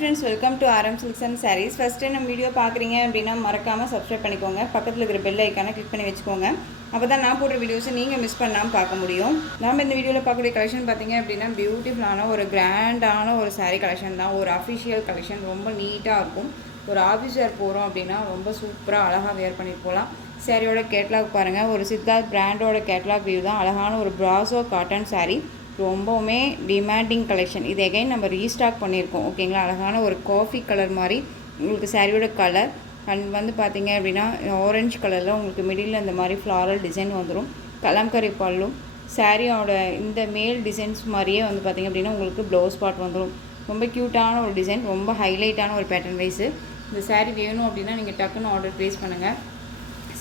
Friends, welcome to Aaram silks and sarees. First time நம்ம video பார்க்குறீங்க அப்படின்னா மறக்காமல் சப்ஸ்கிரைப் பண்ணிக்கோங்க. பக்கத்தில் இருக்கிற பெல் ஐக்கானை கிளிக் பண்ணி வச்சுக்கோங்க. அப்போ தான் நான் போடுற வீடியோஸை நீங்கள் மிஸ் பண்ணாமல் பார்க்க முடியும். நம்ம இந்த வீடியோவில் பார்க்கக்கூடிய கலெக்ஷன் பார்த்தீங்க அப்படின்னா பியூட்டிஃபுல்லான ஒரு கிராண்டான ஒரு சாரீ கலெக்ஷன் தான். ஒரு அஃபிஷியல் கலெக்ஷன், ரொம்ப நீட்டாக இருக்கும். ஒரு ஆஃபீஸ் வேர் போகிறோம் அப்படின்னா ரொம்ப சூப்பராக அழகாக வேர் பண்ணிட்டு போகலாம். சாரியோட கேட்லாக் பாருங்கள். ஒரு சித்தார்த் பிராண்டோட கேட்லாக் வியூ தான். அழகான ஒரு பிராசோ காட்டன் சாரீ, ரொம்பவுமே டிமாண்டிங் கலெக்ஷன். இது எகைன் நம்ம ரீஸ்டாக் பண்ணியிருக்கோம். ஓகேங்களா, அழகான ஒரு காஃபி கலர் மாதிரி உங்களுக்கு சாரியோட கலர். அண்ட் வந்து பார்த்தீங்க அப்படின்னா ஆரஞ்சு கலரில் உங்களுக்கு மிடில் இந்த மாதிரி ஃப்ளாரல் டிசைன் வந்துடும். கலம்கரி பல்லும் சாரியோட இந்த மேல் டிசைன்ஸ் மாதிரியே வந்து பார்த்திங்க அப்படின்னா உங்களுக்கு ப்ளவுஸ் பார்ட் வந்துடும். ரொம்ப க்யூட்டான ஒரு டிசைன், ரொம்ப ஹைலைட்டான ஒரு பேட்டர்ன் வைஸு. இந்த சாரீ வேணும் அப்படின்னா நீங்கள் டக்குன்னு ஆர்டர் ப்ளேஸ் பண்ணுங்கள்.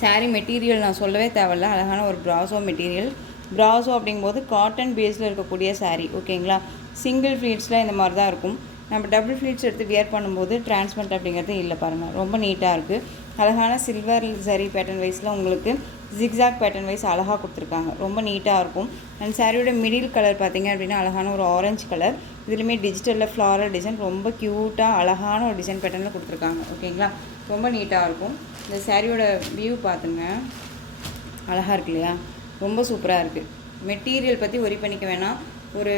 சாரீ மெட்டீரியல் நான் சொல்லவே தேவையில்ல, அழகான ஒரு பிராசோ மெட்டீரியல். பிராசோ அப்படிங்கும்போது காட்டன் பேஸில் இருக்கக்கூடிய சாரீ. ஓகேங்களா, சிங்கிள் ஃப்ளீட்ஸில் இந்த மாதிரி தான் இருக்கும். நம்ம டபுள் ஃப்ளீட்ஸ் எடுத்து வியர் பண்ணும்போது டிரான்ஸ்பரண்ட் அப்படிங்கிறது இல்லை பாருங்கள். ரொம்ப நீட்டாக இருக்குது. அழகான சில்வர் சரி பேட்டர்ன் வைஸில் உங்களுக்கு ஜிக்ஸாக் பேட்டர்ன் வைஸ் அழகாக கொடுத்துருக்காங்க. ரொம்ப நீட்டாக இருக்கும். அண்ட் சாரியோட மிடில் கலர் பார்த்திங்க அப்படின்னா அழகான ஒரு ஆரஞ்சு கலர். இதுலேயுமே டிஜிட்டலில் ஃப்ளாரல் டிசைன், ரொம்ப க்யூட்டாக அழகான ஒரு டிசைன் பேட்டர்னில் கொடுத்துருக்காங்க. ஓகேங்களா, ரொம்ப நீட்டாக இருக்கும். இந்த சாரியோட வியூ பார்த்துங்க, அழகாக இருக்கு இல்லையா, ரொம்ப சூப்பராக இருக்குது. மெட்டீரியல் பற்றி ஒரி பண்ணிக்க வேணாம். ஒரு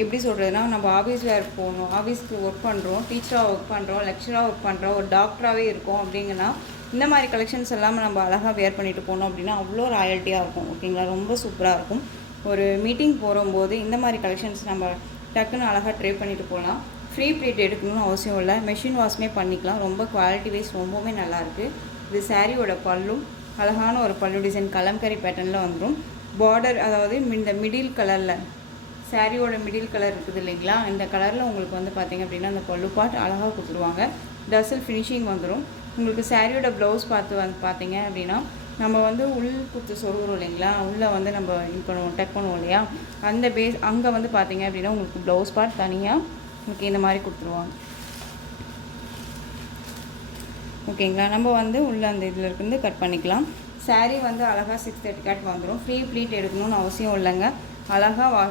எப்படி சொல்கிறதுனா, நம்ம ஆஃபீஸ் வேர் போகணும், ஆஃபீஸ்க்கு ஒர்க் பண்ணுறோம், டீச்சராக ஒர்க் பண்ணுறோம், லெக்சராக ஒர்க் பண்ணுறோம், ஒரு டாக்டராகவே இருக்கோம் அப்படிங்கன்னா இந்த மாதிரி கலெக்ஷன்ஸ் எல்லாம் நம்ம அழகாக வேர் பண்ணிட்டு போனோம் அப்படின்னா அவ்வளோ ராயல்ட்டியாக இருக்கும். ஓகேங்களா, ரொம்ப சூப்பராக இருக்கும். ஒரு மீட்டிங் போகும்போது இந்த மாதிரி கலெக்ஷன்ஸ் நம்ம டக்குன்னு அழகாக ட்ரை பண்ணிட்டு போகலாம். ஃப்ரீ ப்ளீட் எடுக்கணும்னு அவசியம் இல்லை, மெஷின் வாஷ்மே பண்ணிக்கலாம். ரொம்ப குவாலிட்டி வைஸ் ரொம்பவுமே நல்லாயிருக்கு. இது சாரியோட பல்லும் அழகான ஒரு பல்லு டிசைன் கலம்கரி பேட்டர்னில் வந்துடும். பார்டர் அதாவது இந்த மிடில் கலரில் சாரியோட மிடில் கலர் இருக்குது இல்லைங்களா, இந்த கலரில் உங்களுக்கு வந்து பார்த்திங்க அப்படின்னா அந்த பல்லு பார்ட் அழகாக கொடுத்துருவாங்க. டசல் ஃபினிஷிங் வந்துடும். உங்களுக்கு சாரியோட ப்ளவுஸ் பார்த்து வந்து பார்த்திங்க அப்படின்னா நம்ம வந்து உள் குத்து சொருகிறோம் இல்லைங்களா, உள்ளே வந்து நம்ம இது பண்ணுவோம், டக் பண்ணுவோம் இல்லையா, அந்த பேஸ் அங்கே வந்து பார்த்திங்க அப்படின்னா உங்களுக்கு ப்ளவுஸ் பார்ட் தனியாக உங்களுக்கு இந்த மாதிரி கொடுத்துருவாங்க. ஓகேங்களா, நம்ம வந்து உள்ளே அந்த இதில் இருந்து கட் பண்ணிக்கலாம். சாரீ வந்து அழகாக 630 கட் வந்துடும். ஃப்ரீ ப்ளீட் எடுக்கணும்னு அவசியம் இல்லைங்க, அழகாக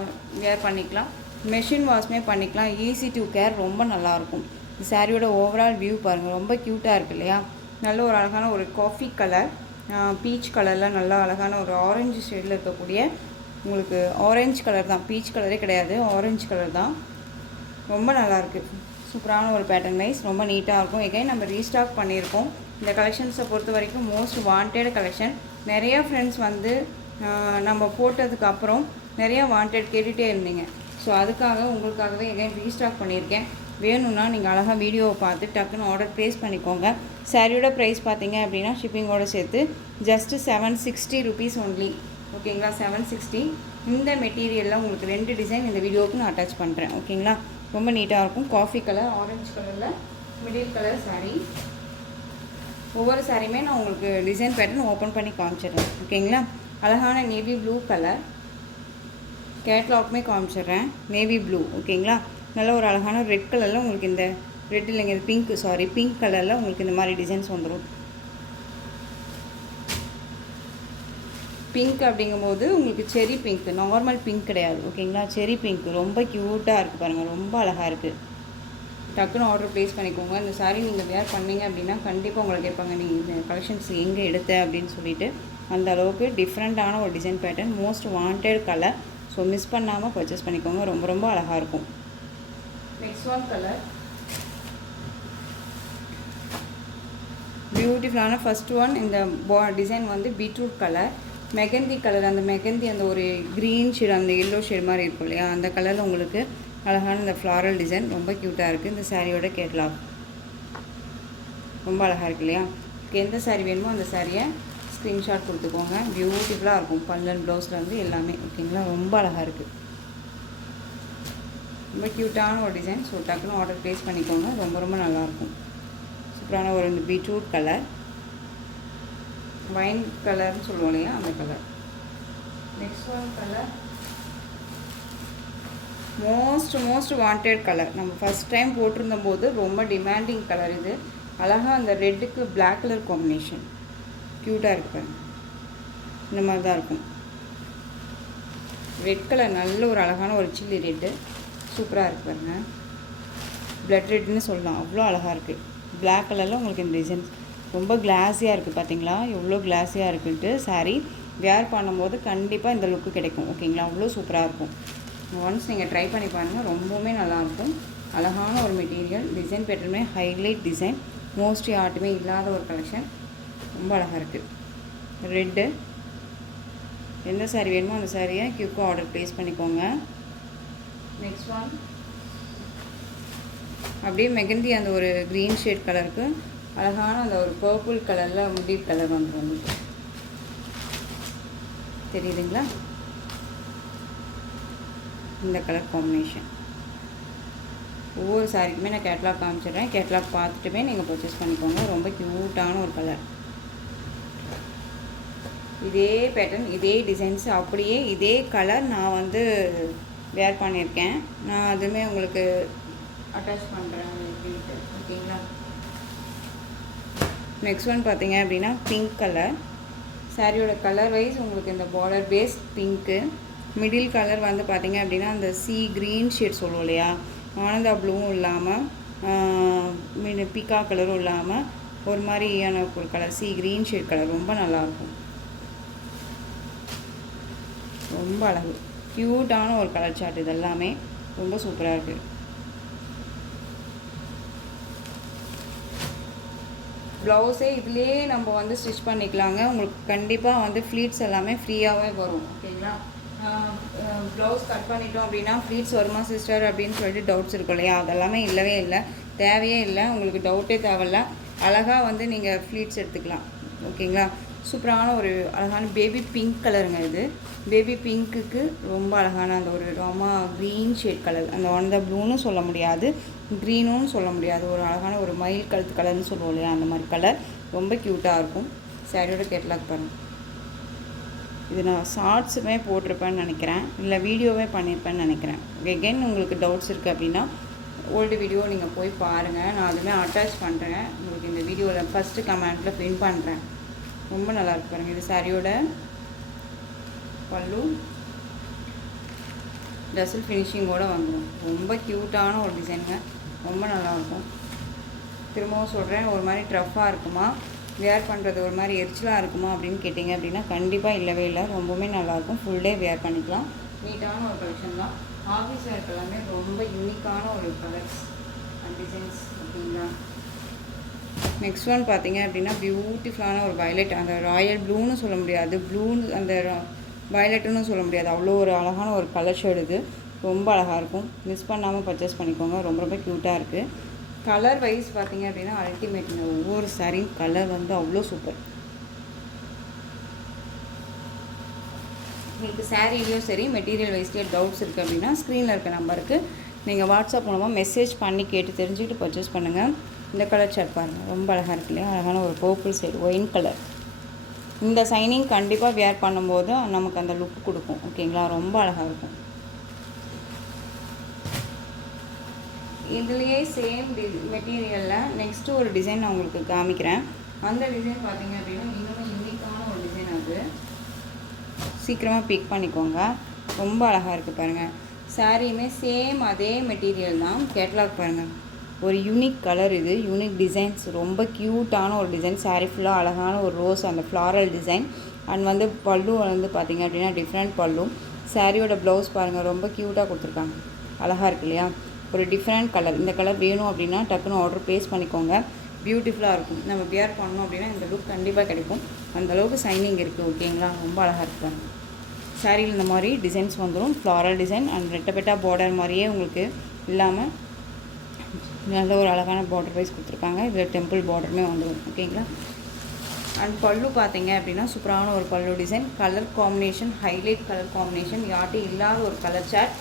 வேர் பண்ணிக்கலாம். மெஷின் வாஷ்மே பண்ணிக்கலாம். ஈஸி டு கேர், ரொம்ப நல்லாயிருக்கும். சாரியோட ஓவரால் வியூ பாருங்கள், ரொம்ப க்யூட்டாக இருக்குது இல்லையா. நல்ல ஒரு அழகான ஒரு காஃபி கலர், பீச் கலரில் நல்லா அழகான ஒரு ஆரஞ்சு ஷேடில் இருக்கக்கூடிய உங்களுக்கு ஆரஞ்சு கலர் தான், பீச் கலரே கிடையாது, ஆரஞ்சு கலர் தான். ரொம்ப நல்லாயிருக்கு. சூப்பரான ஒரு பேட்டர்ன் வைஸ், ரொம்ப நீட்டாக இருக்கும். எகைன் நம்ம ரீஸ்டாக் பண்ணியிருக்கோம். இந்த கலெக்ஷன்ஸை பொறுத்த வரைக்கும் மோஸ்ட் வாண்டட் கலெக்ஷன். நிறையா ஃப்ரெண்ட்ஸ் வந்து நம்ம போட்டதுக்கு அப்புறம் நிறையா வாண்டட் கேட்டுகிட்டே இருந்தீங்க. ஸோ அதுக்காக உங்களுக்காகவே எகைன் ரீஸ்டாக் பண்ணியிருக்கேன். வேணும்னா நீங்கள் அழகாக வீடியோவை பார்த்து டக்குன்னு ஆர்டர் ப்ளேஸ் பண்ணிக்கோங்க. சாரியோட ப்ரைஸ் பார்த்தீங்க அப்படின்னா ஷிப்பிங்கோடு சேர்த்து ஜஸ்ட்டு 760 ருபீஸ் ஒன்லி. ஓகேங்களா, 760. இந்த மெட்டீரியலில் உங்களுக்கு 2 டிசைன் இந்த வீடியோவுக்கு நான் அட்டாச் பண்ணுறேன். ஓகேங்களா, ரொம்ப நீட்டாக இருக்கும். காஃபி கலர், ஆரஞ்சு கலரில் மிடில் கலர் சாரீ. ஒவ்வொரு சாரியுமே நான் உங்களுக்கு டிசைன் பேட்டர்ன் ஓப்பன் பண்ணி காமிச்சிடுறேன். ஓகேங்களா, அழகான நேவி ப்ளூ கலர் கேட்லாக்குமே காமிச்சிடுறேன். Navy blue. ஓகேங்களா, நல்ல ஒரு அழகான ரெட் கலரில் உங்களுக்கு இந்த ரெட் இல்லைங்க, இது பிங்க் கலரில் உங்களுக்கு இந்த மாதிரி டிசைன்ஸ் வந்துடும். பிங்க் அப்படிங்கும்போது உங்களுக்கு செரி பிங்க், நார்மல் பிங்க் கிடையாது. ஓகேங்களா, செரி பிங்க் ரொம்ப க்யூட்டாக இருக்குது பாருங்கள், ரொம்ப அழகாக இருக்குது. டக்குன்னு ஆர்டர் ப்ளேஸ் பண்ணிக்கோங்க. இந்த சாரீ நீங்கள் வேர் பண்ணிங்க அப்படின்னா கண்டிப்பாக உங்களுக்கு கேட்பாங்க, நீங்கள் இந்த கலெக்ஷன்ஸ் எங்கே எடுத்த அப்படின்னு சொல்லிட்டு. அந்த அளவுக்கு டிஃப்ரெண்ட்டான ஒரு design pattern, most wanted colour. So miss பண்ணாமல் பர்ச்சேஸ் பண்ணிக்கோங்க, ரொம்ப ரொம்ப அழகாக இருக்கும். நெக்ஸ்ட் ஒன் கலர் பியூட்டிஃபுல்லான ஃபர்ஸ்ட் ஒன். இந்த டிசைன் வந்து பீட்ரூட் கலர், மெகந்தி கலர். அந்த மெகந்தி அந்த ஒரு க்ரீன் ஷேட், அந்த எல்லோ ஷேட் மாதிரி இருக்கும் இல்லையா, அந்த கலரில் உங்களுக்கு அழகான இந்த ஃப்ளாரல் டிசைன் ரொம்ப க்யூட்டாக இருக்குது. இந்த சாரியோட கேட்லாக் ரொம்ப அழகாக இருக்குது இல்லையா. எந்த சாரீ வேணுமோ அந்த சாரியை ஸ்க்ரீன்ஷாட் கொடுத்துக்கோங்க. பியூட்டிஃபுல்லாக இருக்கும். பல்லன் ப்ளவுஸில் வந்து எல்லாமே. ஓகேங்களா, ரொம்ப அழகாக இருக்குது, ரொம்ப க்யூட்டான ஒரு டிசைன். ஸோ டக்குன்னு ஆர்டர் ப்ளேஸ் பண்ணிக்கோங்க, ரொம்ப ரொம்ப நல்லாயிருக்கும். சூப்பரான ஒரு இந்த பீட்ரூட் கலர், வைன் கலர்னு சொல்லுவோம் இல்லையா, அந்த colour. Next one colour most wanted colour. நம்ம ஃபஸ்ட் டைம் போட்டிருந்த போது ரொம்ப டிமாண்டிங் கலர் இது. அழகாக அந்த ரெட்டுக்கு பிளாக் கலர் காம்பினேஷன் க்யூட்டாக இருக்கு பாருங்க. இந்த மாதிரி தான் இருக்கும். ரெட் கலர் நல்ல ஒரு அழகான ஒரு சில்லி ரெட்டு, சூப்பராக இருக்கு பாருங்கள். பிளட் ரெட்னு சொல்லலாம், அவ்வளோ அழகாக இருக்குது. பிளாக் கலரில் உங்களுக்கு இந்த டிசைன்ஸ் ரொம்ப கிளாஸியாக இருக்குது. பார்த்தீங்களா எவ்வளோ கிளாஸியாக இருக்குன்ட்டு. சாரீ வேர் பண்ணும்போது கண்டிப்பாக இந்த லுக்கு கிடைக்கும். ஓகேங்களா, அவ்வளோ சூப்பராக இருக்கும். ஒன்ஸ் நீங்கள் ட்ரை பண்ணி பாருங்கள், ரொம்பவுமே நல்லாயிருக்கும். அழகான ஒரு மெட்டீரியல், டிசைன் பேட்டர்னுமே ஹைலைட் டிசைன், மோஸ்ட்லி ஆர்ட்டுமே இல்லாத ஒரு கலெக்ஷன், ரொம்ப அழகாக இருக்குது. ரெட்டு எந்த சாரீ வேணுமோ அந்த சாரியை குயிக்காக ஆர்டர் ப்ளேஸ் பண்ணிக்கோங்க. நெக்ஸ்ட் ஒன் அப்படியே மெகந்தி அந்த ஒரு க்ரீன் ஷேட் கலருக்கு அழகான அந்த ஒரு பர்பிள் கலரில் முடி கலர் வந்துடும். தெரியுதுங்களா, இந்த கலர் காம்பினேஷன். ஒவ்வொரு சாரிக்குமே நான் கேட்லாக் காமிச்சிடுறேன். கேட்லாக் பார்த்துட்டுமே நீங்கள் பர்ச்சேஸ் பண்ணிக்கோங்க. ரொம்ப க்யூட்டான ஒரு கலர். இதே பேட்டர்ன், இதே டிசைன்ஸ், அப்படியே இதே கலர் நான் வந்து வேர் பண்ணியிருக்கேன். நான் அதுவுமே உங்களுக்கு அட்டாச் பண்ணுறேன். ஓகேங்களா. நெக்ஸ்ட் ஒன் பார்த்தீங்க அப்படின்னா பிங்க் கலர். சாரியோட கலர் வைஸ் உங்களுக்கு இந்த border base pink, middle colour வந்து பார்த்திங்க அப்படின்னா அந்த சி க்ரீன் ஷேட் சொல்லுவோம் இல்லையா, ஆனந்தா ப்ளூவும் இல்லாமல் பிக்கா கலரும் இல்லாமல் ஒரு மாதிரியான ஒரு colour, C green shade colour, ரொம்ப நல்லாயிருக்கும். ரொம்ப அழகு, க்யூட்டான ஒரு கலர் சார்ட். இது எல்லாமே ரொம்ப சூப்பராக இருக்குது. ப்ளவுஸே இதுலேயே நம்ம வந்து ஸ்டிச் பண்ணிக்கலாங்க. உங்களுக்கு கண்டிப்பாக வந்து ஃப்ளீட்ஸ் எல்லாமே ஃப்ரீயாகவே வரும். ஓகேங்களா. ப்ளவுஸ் கட் பண்ணிட்டோம் அப்படின்னா ஃப்ளீட்ஸ் வருமா சிஸ்டர் அப்படின்னு சொல்லிட்டு டவுட்ஸ் இருக்கும் இல்லையா, அதெல்லாமே இல்லவே இல்லை, தேவையே இல்லை. உங்களுக்கு டவுட்டே தேவையில்ல. அழகாக வந்து நீங்கள் ஃப்ளீட்ஸ் எடுத்துக்கலாம். ஓகேங்களா. சூப்பரான ஒரு அழகான பேபி பிங்க் கலருங்க இது. பேபி பிங்க்குக்கு ரொம்ப அழகான அந்த ஒரு ராமா க்ரீன் ஷேட் கலர், அந்த ஆனந்தா ப்ளூன்னு சொல்ல முடியாது, க்ரீனும் சொல்ல முடியாது, ஒரு அழகான ஒரு மயில் கழுத்து கலர்னு சொல்லுவோம் இல்லையா, அந்த மாதிரி கலர் ரொம்ப க்யூட்டாக இருக்கும். சாரியோட கேட்லாக் பாருங்கள். இது நான் ஷார்ட்ஸுமே போட்டிருப்பேன்னு நினைக்கிறேன், இல்லை வீடியோவே பண்ணியிருப்பேன்னு நினைக்கிறேன். எகெயின் உங்களுக்கு டவுட்ஸ் இருக்குது அப்படின்னா ஓல்டு வீடியோ நீங்கள் போய் பாருங்கள். நான் அதுவுமே அட்டாச் பண்ணுறேன் உங்களுக்கு இந்த வீடியோவில், ஃபஸ்ட்டு கமெண்ட்டில் பின் பண்ணுறேன். ரொம்ப நல்லாயிருக்கு பாருங்கள். இது சாரியோட பல்லு, டசல் ஃபினிஷிங்கோடு வந்துடும். ரொம்ப க்யூட்டான ஒரு டிசைனுங்க, ரொம்ப நல்லாயிருக்கும். திரும்பவும் சொல்கிறேன், ஒரு மாதிரி ட்ரஃப்பாக இருக்குமா, வேர் பண்ணுறது ஒரு மாதிரி எரிச்சலாக இருக்குமா அப்படின்னு கேட்டிங்க அப்படின்னா கண்டிப்பாக இல்லவே இல்லை, ரொம்பவுமே நல்லாயிருக்கும். ஃபுல் டே வேர் பண்ணிக்கலாம். நீட்டான ஒரு கலெக்ஷன் தான். ஆஃபீஸ் வேர் எல்லாமே ரொம்ப யூனிக்கான ஒரு கலர்ஸ் அண்ட் டிசைன்ஸ். ஓகேங்களா. நெக்ஸ்ட் ஒன் பார்த்தீங்க அப்படின்னா பியூட்டிஃபுல்லான ஒரு வயலட், அந்த ராயல் ப்ளூன்னு சொல்ல முடியாது, அந்த வயலட்டுன்னு சொல்ல முடியாது, அவ்வளோ ஒரு அழகான ஒரு கலர் ஷேடு. இது ரொம்ப அழகாக இருக்கும். மிஸ் பண்ணாமல் பர்ச்சேஸ் பண்ணிக்கோங்க. ரொம்ப ரொம்ப க்யூட்டாக இருக்குது. கலர் வைஸ் பார்த்தீங்க அப்படின்னா அல்டிமேட்டுங்க. ஒவ்வொரு சாரியும் கலர் வந்து அவ்வளோ சூப்பர். உங்களுக்கு சாரீலையும் சரி மெட்டீரியல் வைஸ்லேயே டவுட்ஸ் இருக்குது அப்படின்னா ஸ்க்ரீனில் இருக்க நம்பருக்கு நீங்கள் வாட்ஸ்அப் மூலமாக மெசேஜ் பண்ணி கேட்டு தெரிஞ்சுக்கிட்டு பர்ச்சேஸ் பண்ணுங்கள். இந்த கலர் சார்ட் பாருங்கள், ரொம்ப அழகாக இருக்கு இல்லையா, அழகான ஒரு பர்பிள் சைடு ஒயின் கலர். இந்த சைனிங் கண்டிப்பாக வேர் பண்ணும்போது நமக்கு அந்த லுக் கொடுக்கும். ஓகேங்களா, ரொம்ப அழகாக இருக்கும். இதுலேயே சேம் மெட்டீரியலில் நெக்ஸ்ட்டு ஒரு டிசைன் நான் உங்களுக்கு காமிக்கிறேன். அந்த டிசைன் பார்த்தீங்க அப்படின்னா இன்னும் யூனிக்கான ஒரு டிசைன். அது சீக்கிரமாக பிக் பண்ணிக்கோங்க. ரொம்ப அழகாக இருக்குது பாருங்கள். சாரியுமே சேம் அதே மெட்டீரியல் தான். கேட்லாக் பாருங்கள், ஒரு யூனிக் கலர், இது யூனிக் டிசைன்ஸ், ரொம்ப க்யூட்டான ஒரு டிசைன். சாரீ ஃபுல்லாக அழகான ஒரு ரோஸ் அந்த ஃப்ளாரல் டிசைன். அண்ட் வந்து பல்லு வந்து பார்த்திங்க அப்படின்னா டிஃப்ரெண்ட் பல்லு. சாரியோட ப்ளவுஸ் பாருங்கள், ரொம்ப க்யூட்டாக கொடுத்துருக்காங்க, அழகாக இருக்கு இல்லையா, ஒரு டிஃப்ரெண்ட் கலர். இந்த கலர் வேணும் அப்படின்னா டக்குன்னு ஆர்டர் ப்ளேஸ் பண்ணிக்கோங்க. பியூட்டிஃபுல்லாக இருக்கும். நம்ம வியர் பண்ணோம் அப்படின்னா இந்த லுக் கண்டிப்பாக கிடைக்கும். அந்தளவுக்கு சைனிங் இருக்குது. ஓகேங்களா, ரொம்ப அழகாக இருப்பாங்க. சாரியில் இந்த மாதிரி டிசைன்ஸ் வந்துடும், ஃப்ளாரல் டிசைன் அண்ட் ரெட்டப்பெட்டா பார்டர் மாதிரியே உங்களுக்கு இல்லாமல் நல்ல ஒரு அழகான பார்டர் வைஸ் கொடுத்துருக்காங்க. இதில் டெம்பிள் பார்டருமே வந்துடும். ஓகேங்களா. அண்ட் பல்லு பார்த்தீங்க அப்படின்னா சூப்பரான ஒரு pallu design, colour combination, highlight colour combination, யார்ட்டும் இல்லாத ஒரு கலர் சார்ட்,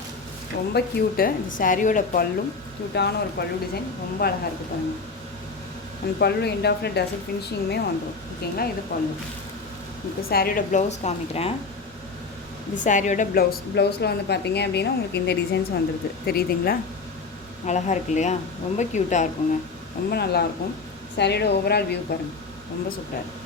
ரொம்ப க்யூட்டு. இந்த சாரியோட பல்லும் க்யூட்டான ஒரு பல்லு டிசைன், ரொம்ப அழகாக இருக்குது பாருங்கள். அந்த பல்லு எண்ட் ஆஃப்ல டசல் ஃபினிஷிங்குமே வந்துடும். ஓகேங்களா, இது பல்லு. இப்போ சாரியோட ப்ளவுஸ் காமிக்கிறேன். இது சாரியோட ப்ளவுஸில் வந்து பார்த்தீங்க அப்படின்னா உங்களுக்கு இந்த டிசைன்ஸ் வந்துடுது, தெரியுதுங்களா, அழகாக இருக்கு இல்லையா, ரொம்ப க்யூட்டாக இருக்குங்க, ரொம்ப நல்லாயிருக்கும். சாரியோட ஓவரால் வியூ பாருங்கள், ரொம்ப சூப்பராக இருக்குது.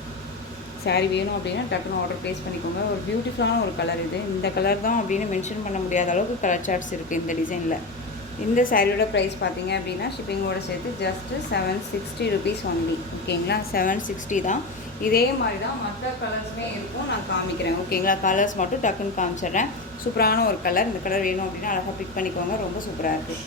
சாரீ வேணும் அப்படின்னா டக்குன்னு ஆர்டர் ப்ளேஸ் பண்ணிக்கோங்க. ஒரு பியூட்டிஃபுல்லான ஒரு கலர் இது. இந்த கலர் தான் அப்படின்னு மென்ஷன் பண்ண முடியாத அளவுக்கு கலர் சார்ட்ஸ் இருக்குது இந்த டிசைனில். இந்த சாரியோட ப்ரைஸ் பார்த்தீங்க அப்படின்னா ஷிப்பிங்கோடு சேர்த்து ஜஸ்ட்டு 760 ருபீஸ் ஒன்லி. ஓகேங்களா, 760 தான். இதே மாதிரி தான் மற்ற கலர்ஸுமே இருக்கும், நான் காமிக்கிறேன். ஓகேங்களா, கலர்ஸ் மட்டும் டக்குன்னு காமிச்சிடுறேன். சூப்பரான ஒரு கலர். இந்த கலர் வேணும் அப்படின்னா அழகாக பிக் பண்ணிக்கோங்க. ரொம்ப சூப்பராக இருக்குது.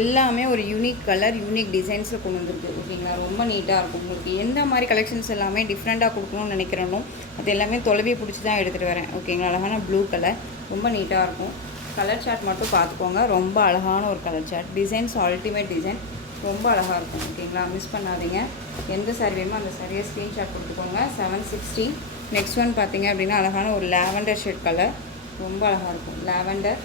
எல்லாமே ஒரு யூனிக் கலர், யூனிக் டிசைன்ஸில் கொண்டு வந்துருக்கு. ஓகேங்களா, ரொம்ப நீட்டாக இருக்கும். உங்களுக்கு எந்த மாதிரி கலெக்ஷன்ஸ் எல்லாமே டிஃப்ரெண்ட்டாக கொடுக்கணும்னு நினைக்கிறேனோ அது எல்லாமே தொலைவி பிடிச்சி தான் எடுத்துகிட்டு வரேன். ஓகேங்களா, அழகான ப்ளூ கலர், ரொம்ப நீட்டாக இருக்கும். கலர் சார்ட் மட்டும் பார்த்துக்கோங்க. ரொம்ப அழகான ஒரு colour chart. Designs ultimate design, ரொம்ப அழகாக இருக்கும். ஓகேங்களா, மிஸ் பண்ணாதீங்க. எந்த சாரி வேணுமோ அந்த சாரியை ஸ்க்ரீன்ஷாட் கொடுத்துக்கோங்க. 760. நெக்ஸ்ட் ஒன் பார்த்தீங்க அப்படின்னா அழகான ஒரு லாவெண்டர் ஷேட் கலர், ரொம்ப அழகாக இருக்கும். லாவெண்டர்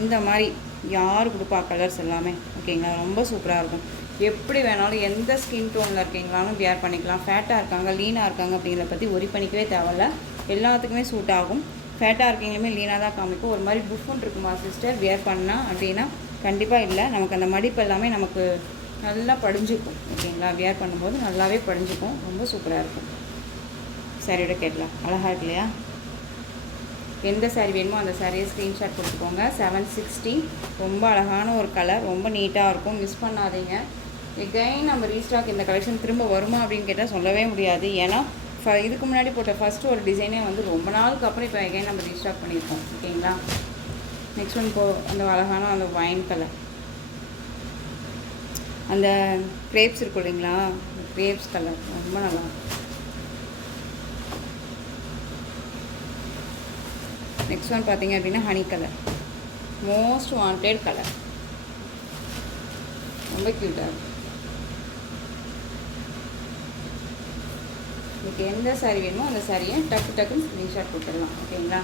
இந்த மாதிரி யார் கொடுப்பா கலர்ஸ் எல்லாமே. ஓகேங்களா, ரொம்ப சூப்பராக இருக்கும். எப்படி வேணாலும் எந்த ஸ்கின் டோனில் இருக்கீங்களாலும் வியர் பண்ணிக்கலாம். ஃபேட்டாக இருக்காங்க, லீனாக இருக்காங்க அப்படிங்கிறத பற்றி ஒரி பண்ணிக்கவே தேவையில்ல. எல்லாத்துக்குமே சூட் ஆகும். ஃபேட்டாக இருக்கீங்களுமே லீனாக தான் காமிக்கும். ஒரு மாதிரி புஃபுன் இருக்குமா சிஸ்டர் வியர் பண்ணால் அப்படின்னா கண்டிப்பாக இல்லை. நமக்கு அந்த மடிப்பு எல்லாமே நமக்கு நல்லா படிஞ்சுக்கும். ஓகேங்களா, வியர் பண்ணும்போது நல்லாவே படிஞ்சுக்கும். ரொம்ப சூப்பராக இருக்கும். சாரியோட கேட்கலாம், அழகாக இருக்கு இல்லையா? எந்த சாரீ வேணுமோ அந்த சாரியை ஸ்க்ரீன்ஷாட் கொடுத்துக்கோங்க. 760. ரொம்ப அழகான ஒரு கலர், ரொம்ப நீட்டாக இருக்கும். மிஸ் பண்ணாதீங்க. எகைன் நம்ம ரீஸ்டாக் இந்த கலெக்ஷன் திரும்ப வருமா அப்படின்னு கேட்டால் சொல்லவே முடியாது. ஏன்னா இதுக்கு முன்னாடி போட்ட ஃபஸ்ட்டு ஒரு டிசைனே வந்து ரொம்ப நாளுக்கு அப்புறம் இப்போ எகைன் நம்ம ரீஸ்டாக் பண்ணியிருக்கோம். ஓகேங்களா, நெக்ஸ்ட் ஒன் அந்த அழகான அந்த வைன் கலர், அந்த கிரேப்ஸ் இருக்கும் இல்லைங்களா, கிரேப்ஸ் கலர் ரொம்ப நல்லா. நெக்ஸ்ட் ஒன் பார்த்தீங்க அப்படின்னா honey colour, most wanted colour, ரொம்ப க்யூட்டாக இருக்கும். உங்களுக்கு எந்த சாரீ வேணுமோ அந்த சாரியை டக்குன்னு ஸ்க்ரீன்ஷாட் கொடுத்துடலாம். ஓகேங்களா,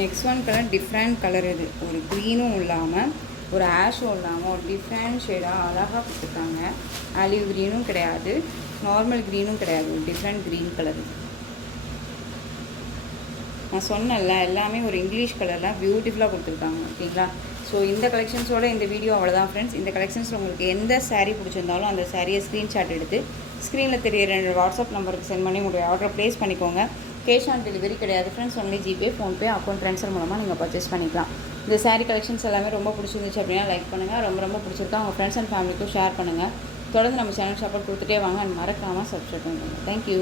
next one colour different colour. இது ஒரு க்ரீனும் இல்லாமல் ஒரு ஆஷும் இல்லாமல் ஒரு டிஃப்ரெண்ட் ஷேடாக அழகாக கொடுத்துருக்காங்க. ஆலிவ் க்ரீனும் கிடையாது, நார்மல் க்ரீனும் கிடையாது, ஒரு டிஃப்ரெண்ட் க்ரீன் கலர். நான் சொன்னல எல்லாமே ஒரு இங்கிலீஷ் கலரில் பியூட்டிஃபுல்லாக கொடுத்துருக்காங்க. ஓகேங்களா, ஸோ இந்த கலெக்ஷன்ஸோட இந்த வீடியோ அவ்வளோதான் ஃப்ரெண்ட்ஸ். இந்த கலெக்ஷன்ஸில் உங்களுக்கு எந்த சாரீ பிடிச்சிருந்தாலும் அந்த சாரியை ஸ்க்ரீன்ஷாட் எடுத்து ஸ்க்ரீனில் தெரியிற 2 வாட்ஸ்அப் நம்பருக்கு சென்ட் பண்ணி உங்களுடைய ஆர்டரை ப்ளேஸ் பண்ணிக்கோங்க. கேஷ் ஆன் டெலிவரி கிடையாது friends, only GPay, PhonePe, account transfer மூலமாக நீங்கள் பர்ச்சேஸ் பண்ணிக்கலாம். இந்த சாரீ கலெக்ஷன்ஸ் எல்லாமே ரொம்ப பிடிச்சிருந்துச்சு அப்படின்னா லைக் பண்ணுங்கள். ரொம்ப பிடிச்சிருக்கா உங்கள் ஃப்ரெண்ட்ஸ் அண்ட் ஃபேமிலிக்கும் ஷேர் பண்ணுங்கள். தொடர்ந்து நம்ம சேனல் சப்போர்ட் கொடுத்துட்டே வாங்க. மறக்காமல் சப்ஸ்கிரைப் பண்ணுங்கள். தேங்க்யூ.